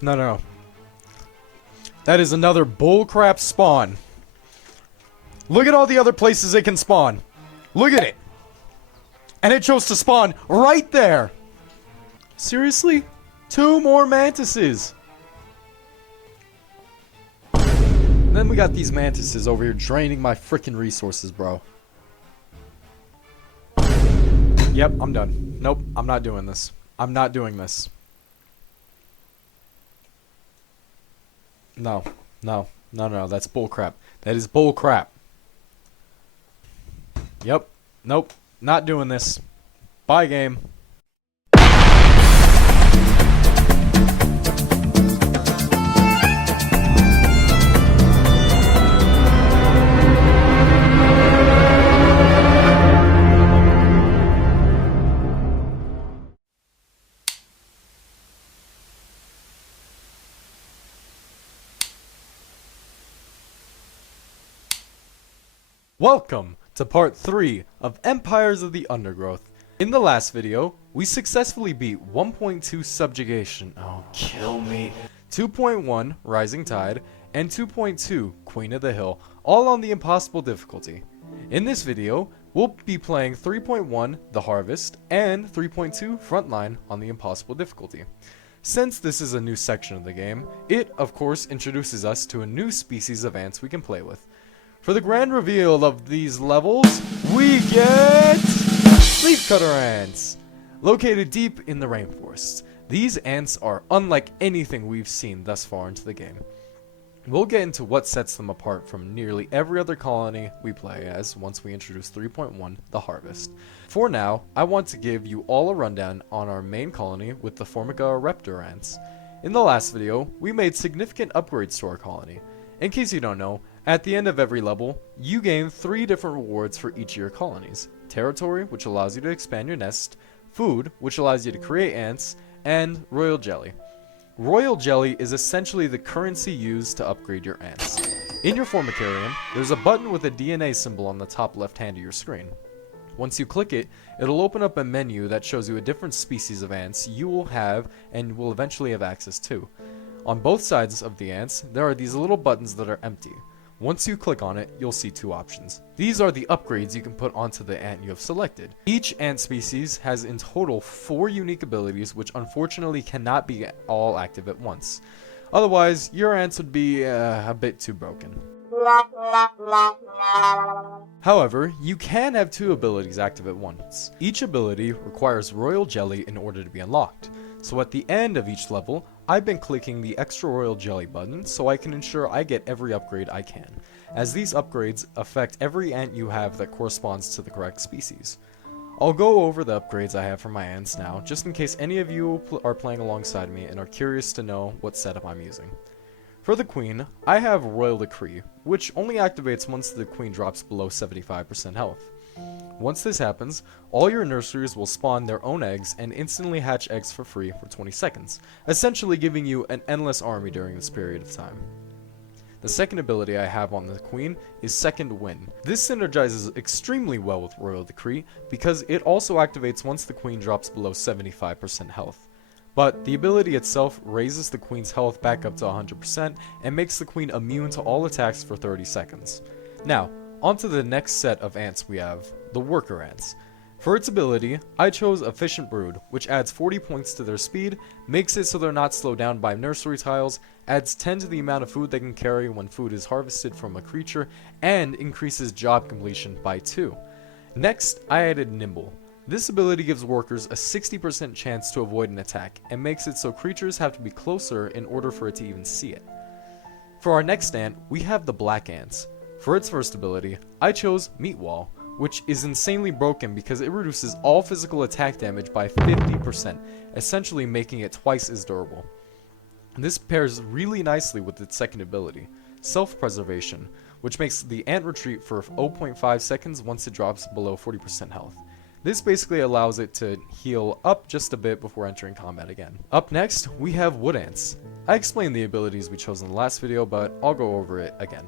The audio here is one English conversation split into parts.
No, no, no. That is another bullcrap spawn. Look at all the other places it can spawn. Look at it. And it chose to spawn right there. Seriously? 2 more mantises. And then we got these mantises over here draining my freaking resources, bro. Yep, I'm done. Nope, I'm not doing this. I'm not doing this. No, no, no, no, that's bullcrap. That is bullcrap. Yep, nope, not doing this. Bye, game. Welcome to part 3 of Empires of the Undergrowth. In the last video, we successfully beat 1.2 Subjugation, oh kill me, 2.1 Rising Tide, and 2.2 Queen of the Hill, all on the Impossible difficulty. In this video, we'll be playing 3.1 The Harvest and 3.2 Frontline on the Impossible difficulty. Since this is a new section of the game, it of course introduces us to a new species of ants we can play with. For the grand reveal of these levels, we get Leafcutter ants, located deep in the rainforest. These ants are unlike anything we've seen thus far into the game. We'll get into what sets them apart from nearly every other colony we play as once we introduce 3.1, The Harvest. For now, I want to give you all a rundown on our main colony with the Formica Raptor ants. In the last video, we made significant upgrades to our colony. In case you don't know, at the end of every level, you gain 3 different rewards for each of your colonies. Territory, which allows you to expand your nest, food, which allows you to create ants, and royal jelly. Royal jelly is essentially the currency used to upgrade your ants. In your Formicarium, there's a button with a DNA symbol on the top left hand of your screen. Once you click it, it'll open up a menu that shows you a different species of ants you will have and will eventually have access to. On both sides of the ants, there are these little buttons that are empty. Once you click on it, you'll see 2 options. These are the upgrades you can put onto the ant you have selected. Each ant species has in total 4 unique abilities which unfortunately cannot be all active at once. Otherwise, your ants would be a bit too broken. However, you can have 2 abilities active at once. Each ability requires royal jelly in order to be unlocked. So at the end of each level, I've been clicking the extra royal jelly button so I can ensure I get every upgrade I can, as these upgrades affect every ant you have that corresponds to the correct species. I'll go over the upgrades I have for my ants now, just in case any of you are playing alongside me and are curious to know what setup I'm using. For the queen, I have Royal Decree, which only activates once the queen drops below 75% health. Once this happens, all your nurseries will spawn their own eggs and instantly hatch eggs for free for 20 seconds, essentially giving you an endless army during this period of time. The second ability I have on the queen is Second Wind. This synergizes extremely well with Royal Decree because it also activates once the queen drops below 75% health. But the ability itself raises the queen's health back up to 100% and makes the queen immune to all attacks for 30 seconds. Now, onto the next set of ants we have, the worker ants. For its ability, I chose Efficient Brood, which adds 40 points to their speed, makes it so they're not slowed down by nursery tiles, adds 10 to the amount of food they can carry when food is harvested from a creature, and increases job completion by 2. Next, I added Nimble. This ability gives workers a 60% chance to avoid an attack, and makes it so creatures have to be closer in order for it to even see it. For our next ant, we have the Black Ants. For its first ability, I chose Meat Wall, which is insanely broken because it reduces all physical attack damage by 50%, essentially making it twice as durable. This pairs really nicely with its second ability, Self-Preservation, which makes the ant retreat for 0.5 seconds once it drops below 40% health. This basically allows it to heal up just a bit before entering combat again. Up next, we have Wood Ants. I explained the abilities we chose in the last video, but I'll go over it again.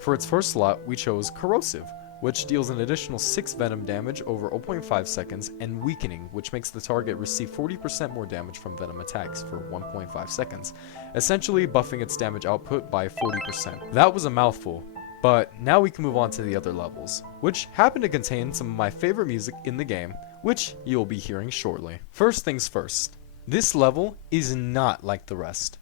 For its first slot, we chose Corrosive, which deals an additional 6 venom damage over 0.5 seconds, and Weakening, which makes the target receive 40% more damage from venom attacks for 1.5 seconds, essentially buffing its damage output by 40%. That was a mouthful, but now we can move on to the other levels, which happen to contain some of my favorite music in the game, which you'll be hearing shortly. First things first, this level is not like the rest.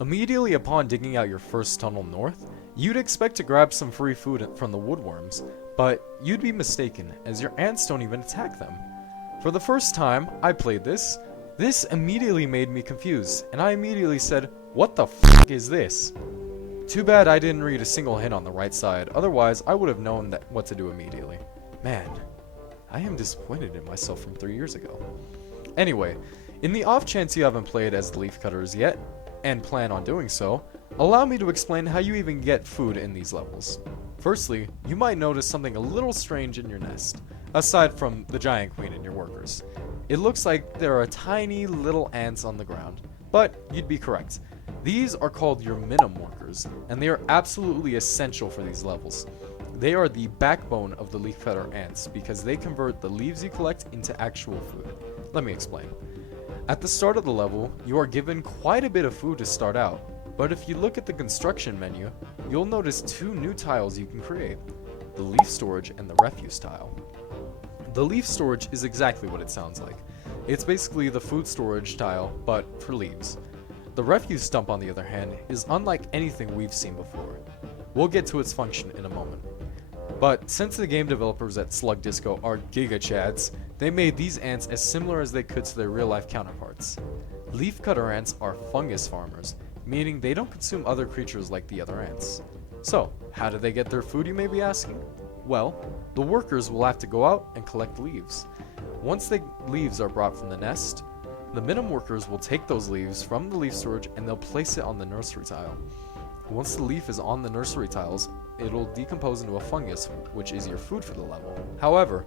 Immediately upon digging out your first tunnel north, you'd expect to grab some free food from the woodworms, but you'd be mistaken, as your ants don't even attack them. For the first time I played this immediately made me confused, and I immediately said, "What the f*** is this?" Too bad I didn't read a single hint on the right side, otherwise I would have known what to do immediately. Man, I am disappointed in myself from 3 years ago. Anyway, in the off chance you haven't played as the Leafcutters yet, and plan on doing so, allow me to explain how you even get food in these levels. Firstly, you might notice something a little strange in your nest, aside from the giant queen and your workers. It looks like there are tiny little ants on the ground, but you'd be correct. These are called your minimum workers, and they are absolutely essential for these levels. They are the backbone of the leafcutter ants because they convert the leaves you collect into actual food. Let me explain. At the start of the level, you are given quite a bit of food to start out, but if you look at the construction menu, you'll notice 2 new tiles you can create, the leaf storage and the refuse tile. The leaf storage is exactly what it sounds like. It's basically the food storage tile, but for leaves. The refuse dump, on the other hand, is unlike anything we've seen before. We'll get to its function in a moment. But since the game developers at Slug Disco are Giga Chads, they made these ants as similar as they could to their real-life counterparts. Leafcutter ants are fungus farmers, meaning they don't consume other creatures like the other ants. So, how do they get their food, you may be asking? Well, the workers will have to go out and collect leaves. Once the leaves are brought from the nest, the minimum workers will take those leaves from the leaf storage and they'll place it on the nursery tile. Once the leaf is on the nursery tiles, it'll decompose into a fungus, which is your food for the level. However,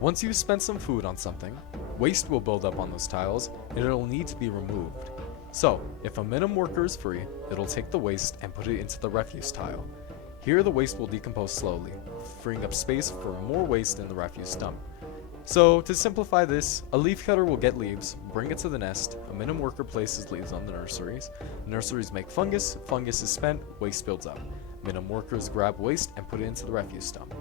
once you've spent some food on something, waste will build up on those tiles and it'll need to be removed. So, if a minimum worker is free, it'll take the waste and put it into the refuse tile. Here the waste will decompose slowly, freeing up space for more waste in the refuse dump. So, to simplify this, a leafcutter will get leaves, bring it to the nest, a minimum worker places leaves on the nurseries make fungus, fungus is spent, waste builds up. Minimum workers grab waste and put it into the refuse dump.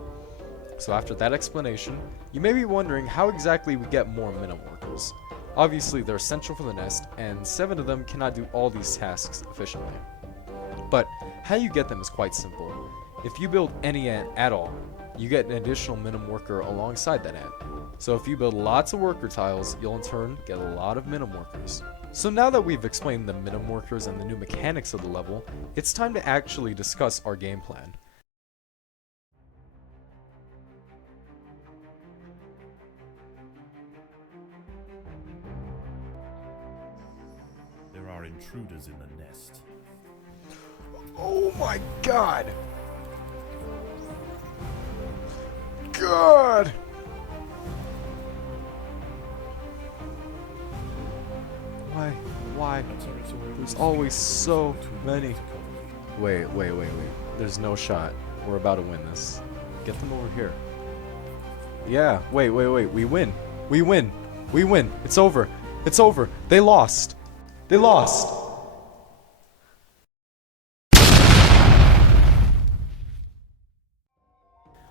So after that explanation, you may be wondering how exactly we get more minimum workers. Obviously they're essential for the nest, and 7 of them cannot do all these tasks efficiently. But how you get them is quite simple. If you build any ant at all, you get an additional minimum worker alongside that ant. So if you build lots of worker tiles, you'll in turn get a lot of minimum workers. So now that we've explained the minimum workers and the new mechanics of the level, it's time to actually discuss our game plan. There are intruders in the nest. Oh my god! God! Why? There's always so many. Wait. There's no shot. We're about to win this. Get them over here. Yeah, wait. We win. It's over. They lost.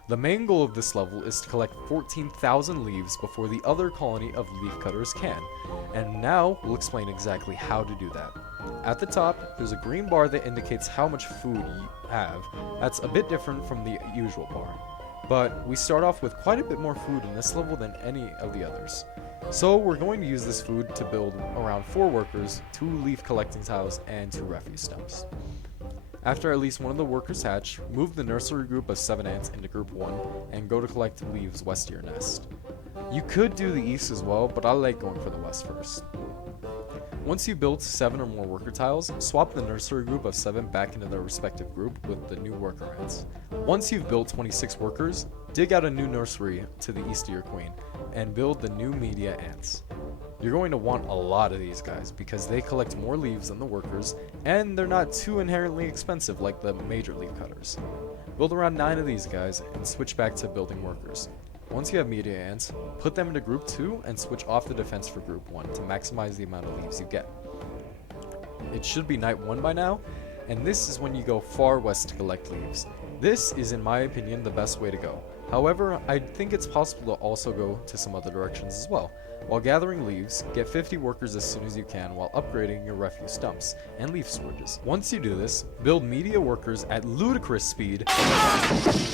The main goal of this level is to collect 14,000 leaves before the other colony of leafcutters can, and now we'll explain exactly how to do that. At the top, there's a green bar that indicates how much food you have. That's a bit different from the usual bar, but we start off with quite a bit more food in this level than any of the others. So we're going to use this food to build around 4 workers, 2 leaf collecting tiles, and 2 refuse stumps. After at least one of the workers hatch, move the nursery group of 7 ants into group 1 and go to collect leaves west of your nest. You could do the east as well, but I like going for the west first. Once you've built 7 or more worker tiles, swap the nursery group of 7 back into their respective group with the new worker ants. Once you've built 26 workers, dig out a new nursery to the east of your queen, and build the new media ants. You're going to want a lot of these guys because they collect more leaves than the workers, and they're not too inherently expensive like the major leafcutters. Build around 9 of these guys and switch back to building workers. Once you have media ants, put them into group 2 and switch off the defense for group 1 to maximize the amount of leaves you get. It should be night 1 by now, and this is when you go far west to collect leaves. This is, in my opinion, the best way to go. However, I think it's possible to also go to some other directions as well. While gathering leaves, get 50 workers as soon as you can while upgrading your refuse dumps and leaf storages. Once you do this, build media workers at ludicrous speed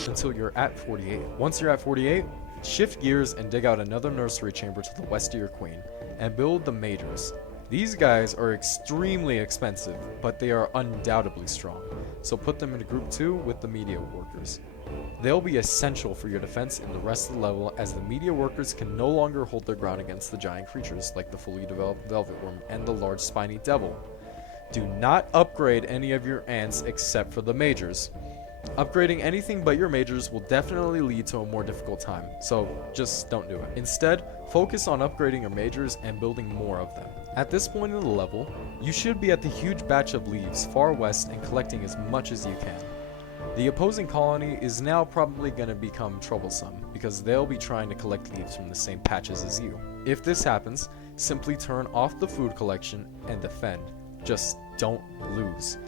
until you're at 48. Once you're at 48, shift gears and dig out another nursery chamber to the west of your queen, and build the majors. These guys are extremely expensive, but they are undoubtedly strong, so put them into group 2 with the media workers. They'll be essential for your defense in the rest of the level, as the media workers can no longer hold their ground against the giant creatures like the fully developed velvet worm and the large spiny devil. Do not upgrade any of your ants except for the majors. Upgrading anything but your majors will definitely lead to a more difficult time, so just don't do it. Instead, focus on upgrading your majors and building more of them. At this point in the level, you should be at the huge batch of leaves far west and collecting as much as you can. The opposing colony is now probably going to become troublesome because they'll be trying to collect leaves from the same patches as you. If this happens, simply turn off the food collection and defend. Just don't lose.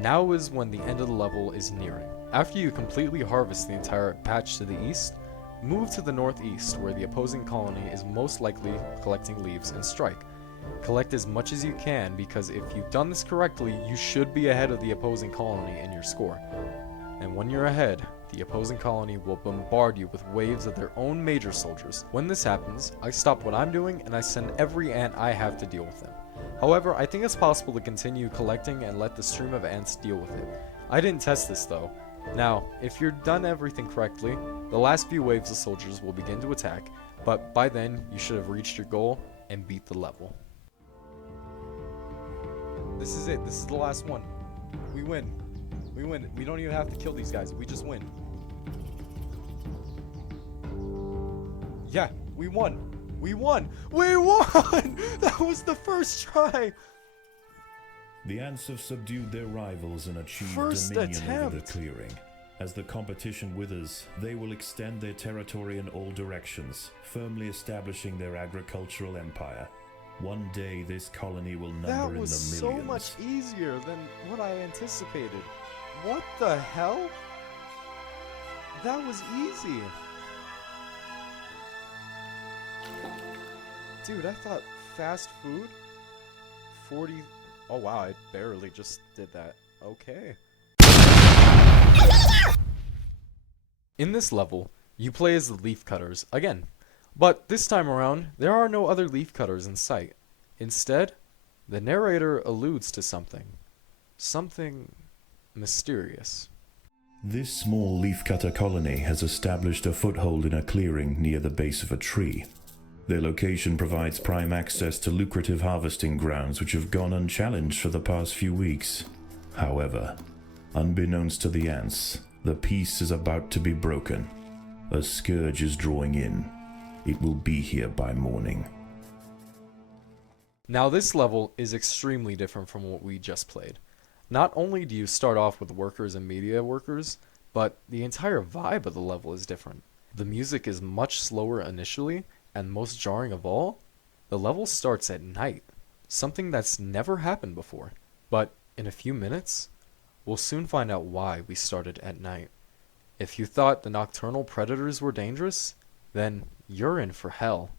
Now is when the end of the level is nearing. After you completely harvest the entire patch to the east, move to the northeast where the opposing colony is most likely collecting leaves and strike. Collect as much as you can because if you've done this correctly, you should be ahead of the opposing colony in your score. And when you're ahead, the opposing colony will bombard you with waves of their own major soldiers. When this happens, I stop what I'm doing and I send every ant I have to deal with them. However, I think it's possible to continue collecting and let the stream of ants deal with it. I didn't test this though. Now, if you've done everything correctly, the last few waves of soldiers will begin to attack, but by then you should have reached your goal and beat the level. This is it. This is the last one. We win. We win. We don't even have to kill these guys. We just win. Yeah, we won. We won. We won! That was the first try. The ants have subdued their rivals and achieved First dominion over the attempt. clearing. As the competition withers, they will extend their territory in all directions, firmly establishing their agricultural empire. One day, this colony will number That in was the so millions. much easier than what I anticipated. What the hell? That was easy. Dude, I thought fast food? 40... Oh wow, I barely just did that. Okay. In this level, you play as the Leafcutters again. But this time around, there are no other Leafcutters in sight. Instead, the narrator alludes to something. Something mysterious. This small leafcutter colony has established a foothold in a clearing near the base of a tree. Their location provides prime access to lucrative harvesting grounds which have gone unchallenged for the past few weeks. However, unbeknownst to the ants, the peace is about to be broken. A scourge is drawing in. It will be here by morning. Now this level is extremely different from what we just played. Not only do you start off with workers and media workers, but the entire vibe of the level is different. The music is much slower initially, and most jarring of all, the level starts at night. Something that's never happened before. But in a few minutes, we'll soon find out why we started at night. If you thought the nocturnal predators were dangerous, then you're in for hell.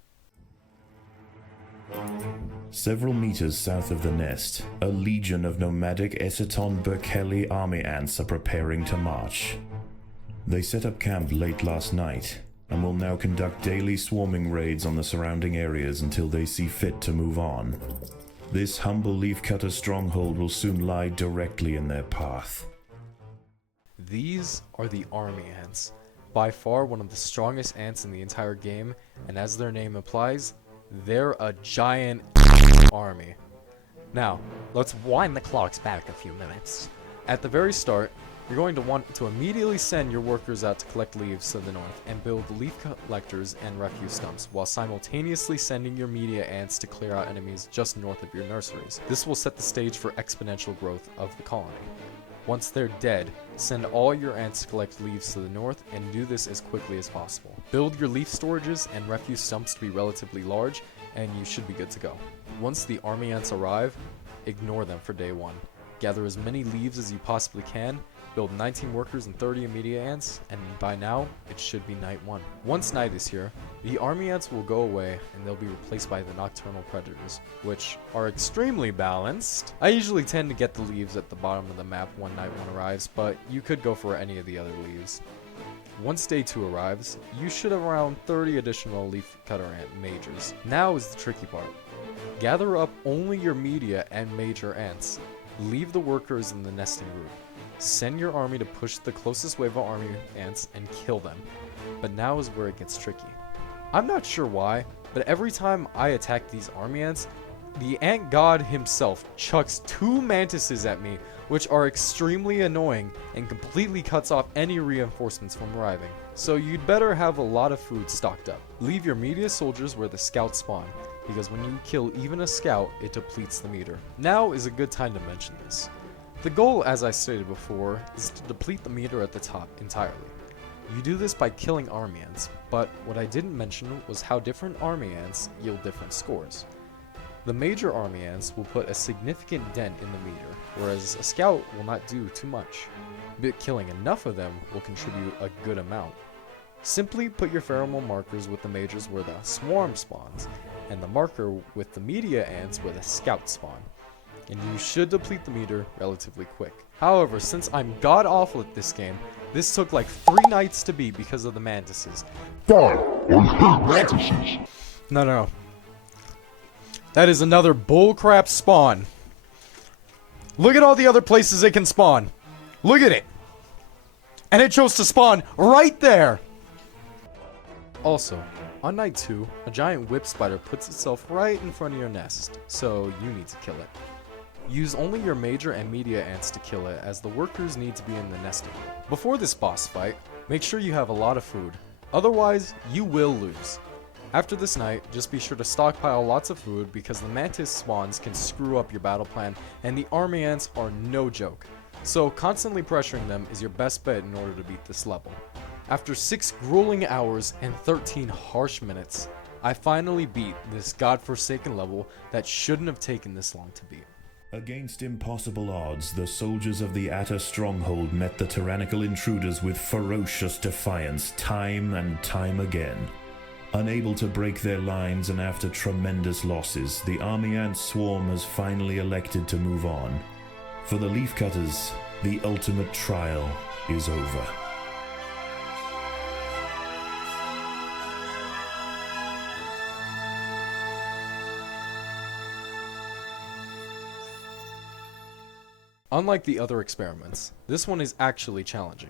Several meters south of the nest, a legion of nomadic Essaton Berkeley army ants are preparing to march. They set up camp late last night, and will now conduct daily swarming raids on the surrounding areas until they see fit to move on. This humble leafcutter stronghold will soon lie directly in their path. These are the army ants. By far one of the strongest ants in the entire game, and as their name implies, they're a giant army. Now, let's wind the clocks back a few minutes. At the very start, you're going to want to immediately send your workers out to collect leaves to the north and build leaf collectors and refuse stumps, while simultaneously sending your media ants to clear out enemies just north of your nurseries. This will set the stage for exponential growth of the colony. Once they're dead, send all your ants to collect leaves to the north and do this as quickly as possible. Build your leaf storages and refuse stumps to be relatively large, and you should be good to go. Once the army ants arrive, ignore them for day 1. Gather as many leaves as you possibly can, build 19 workers and 30 immediate ants, and by now, it should be night 1. Once night is here, the army ants will go away and they'll be replaced by the nocturnal predators, which are extremely balanced. I usually tend to get the leaves at the bottom of the map when night 1 arrives, but you could go for any of the other leaves. Once day 2 arrives, you should have around 30 additional leafcutter ant majors. Now is the tricky part. Gather up only your media and major ants. Leave the workers in the nesting group. Send your army to push the closest wave of army ants and kill them. But now is where it gets tricky. I'm not sure why, but every time I attack these army ants, the ant god himself chucks 2 mantises at me, which are extremely annoying and completely cuts off any reinforcements from arriving. So you'd better have a lot of food stocked up. Leave your media soldiers where the scouts spawn, because when you kill even a scout, it depletes the meter. Now is a good time to mention this. The goal, as I stated before, is to deplete the meter at the top entirely. You do this by killing army ants, but what I didn't mention was how different army ants yield different scores. The major army ants will put a significant dent in the meter, whereas a scout will not do too much, but killing enough of them will contribute a good amount. Simply put your pheromone markers with the majors where the swarm spawns, and the marker with the media ants where the scouts spawn, and you should deplete the meter relatively quick. However, since I'm god awful at this game, this took like 3 nights to beat because of the mantises. God, I hate mantises. No. That is another bullcrap spawn. Look at all the other places it can spawn. Look at it. And it chose to spawn right there. Also, on night 2, a giant whip spider puts itself right in front of your nest, so you need to kill it. Use only your major and media ants to kill it, as the workers need to be in the nesting. Before this boss fight, make sure you have a lot of food, otherwise you will lose. After this night, just be sure to stockpile lots of food because the mantis spawns can screw up your battle plan, and the army ants are no joke. So constantly pressuring them is your best bet in order to beat this level. After 6 grueling hours and 13 harsh minutes, I finally beat this godforsaken level that shouldn't have taken this long to beat. Against impossible odds, the soldiers of the Atta stronghold met the tyrannical intruders with ferocious defiance time and time again. Unable to break their lines and after tremendous losses, the army ant swarm has finally elected to move on. For the Leafcutters, the ultimate trial is over. Unlike the other experiments, this one is actually challenging.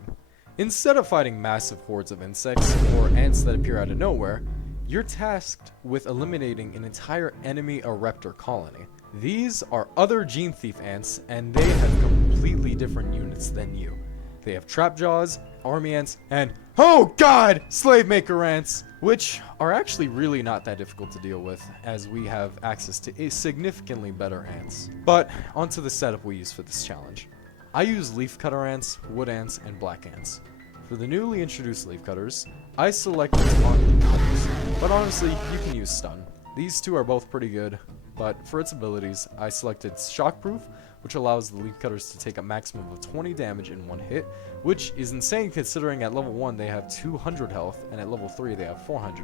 Instead of fighting massive hordes of insects or ants that appear out of nowhere, you're tasked with eliminating an entire enemy Ereptor colony. These are other gene thief ants, and they have completely different units than you. They have trap jaws, army ants, and oh god, slave maker ants, which are actually really not that difficult to deal with, as we have access to significantly better ants. But onto the setup we use for this challenge. I use leafcutter ants, wood ants, and black ants. For the newly introduced leafcutters, I selected taunt cutters, but honestly, you can use stun. These two are both pretty good, but for its abilities, I selected shockproof, which allows the leafcutters to take a maximum of 20 damage in one hit, which is insane considering at level 1 they have 200 health, and at level 3 they have 400,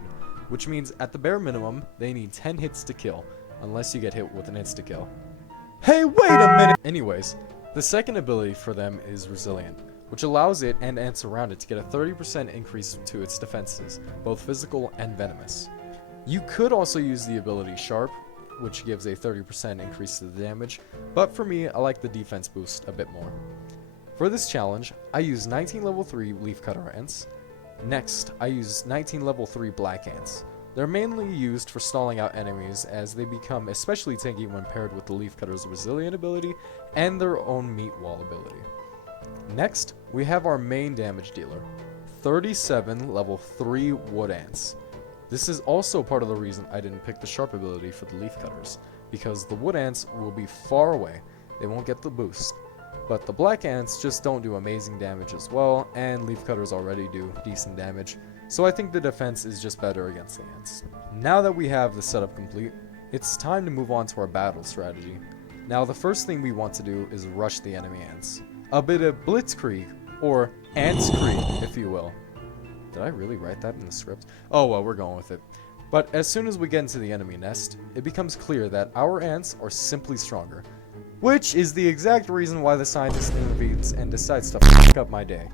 which means at the bare minimum, they need 10 hits to kill, unless you get hit with an insta-kill. Hey, wait a minute! Anyways, the second ability for them is Resilient, which allows it and ants around it to get a 30% increase to its defenses, both physical and venomous. You could also use the ability Sharp, which gives a 30% increase to the damage, but for me, I like the defense boost a bit more. For this challenge, I use 19 level 3 leafcutter ants. Next, I use 19 level 3 black ants. They're mainly used for stalling out enemies, as they become especially tanky when paired with the leafcutter's resilient ability and their own meat wall ability. Next, we have our main damage dealer, 37 level 3 wood ants. This is also part of the reason I didn't pick the sharp ability for the Leafcutters, because the wood ants will be far away, they won't get the boost. But the black ants just don't do amazing damage as well, and Leafcutters already do decent damage, so I think the defense is just better against the ants. Now that we have the setup complete, it's time to move on to our battle strategy. Now the first thing we want to do is rush the enemy ants. A bit of blitzkrieg, or antskrieg, if you will. Did I really write that in the script? Oh well, we're going with it. But as soon as we get into the enemy nest, it becomes clear that our ants are simply stronger. Which is the exact reason why the scientist intervenes and decides to fuck up my day.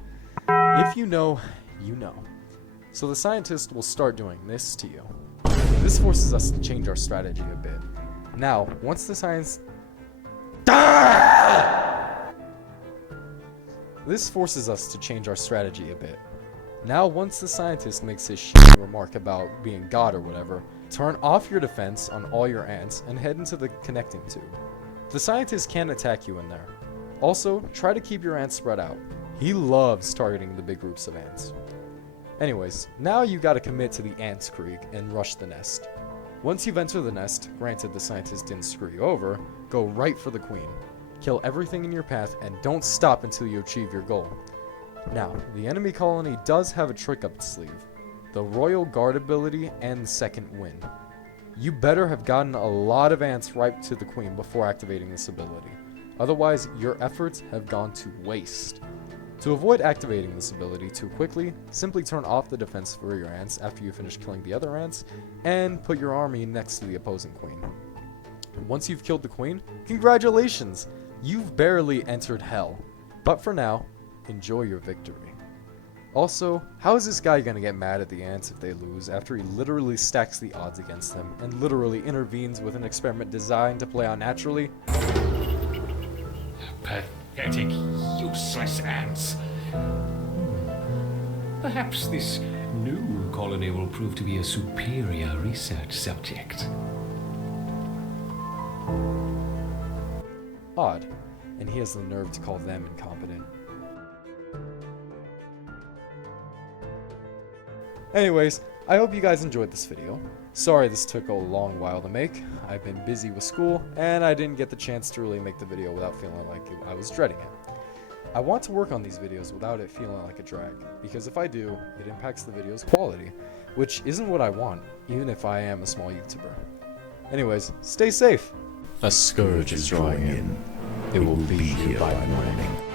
If you know, you know. So the scientist will start doing this to you. This forces us to change our strategy a bit. Now, once the science... This forces us to change our strategy a bit. Now, once the scientist makes his shitty remark about being God or whatever, turn off your defense on all your ants and head into the connecting tube. The scientist can attack you in there. Also, try to keep your ants spread out. He loves targeting the big groups of ants. Anyways, now you gotta commit to the antskrieg and rush the nest. Once you've entered the nest, granted the scientist didn't screw you over, go right for the queen. Kill everything in your path and don't stop until you achieve your goal. Now, the enemy colony does have a trick up its sleeve. The Royal Guard ability and the second wind. You better have gotten a lot of ants right to the queen before activating this ability. Otherwise, your efforts have gone to waste. To avoid activating this ability too quickly, simply turn off the defense for your ants after you finish killing the other ants, and put your army next to the opposing queen. Once you've killed the queen, congratulations! You've barely entered hell. But for now, enjoy your victory. Also, how is this guy gonna get mad at the ants if they lose after he literally stacks the odds against them and literally intervenes with an experiment designed to play out naturally? Pathetic, useless ants. Perhaps this new colony will prove to be a superior research subject. Odd, and he has the nerve to call them incompetent. Anyways, I hope you guys enjoyed this video. Sorry this took a long while to make. I've been busy with school, and I didn't get the chance to really make the video without feeling like I was dreading it. I want to work on these videos without it feeling like a drag, because if I do, it impacts the video's quality, which isn't what I want, even if I am a small YouTuber. Anyways, stay safe! A scourge is drawing in. It will be here by morning.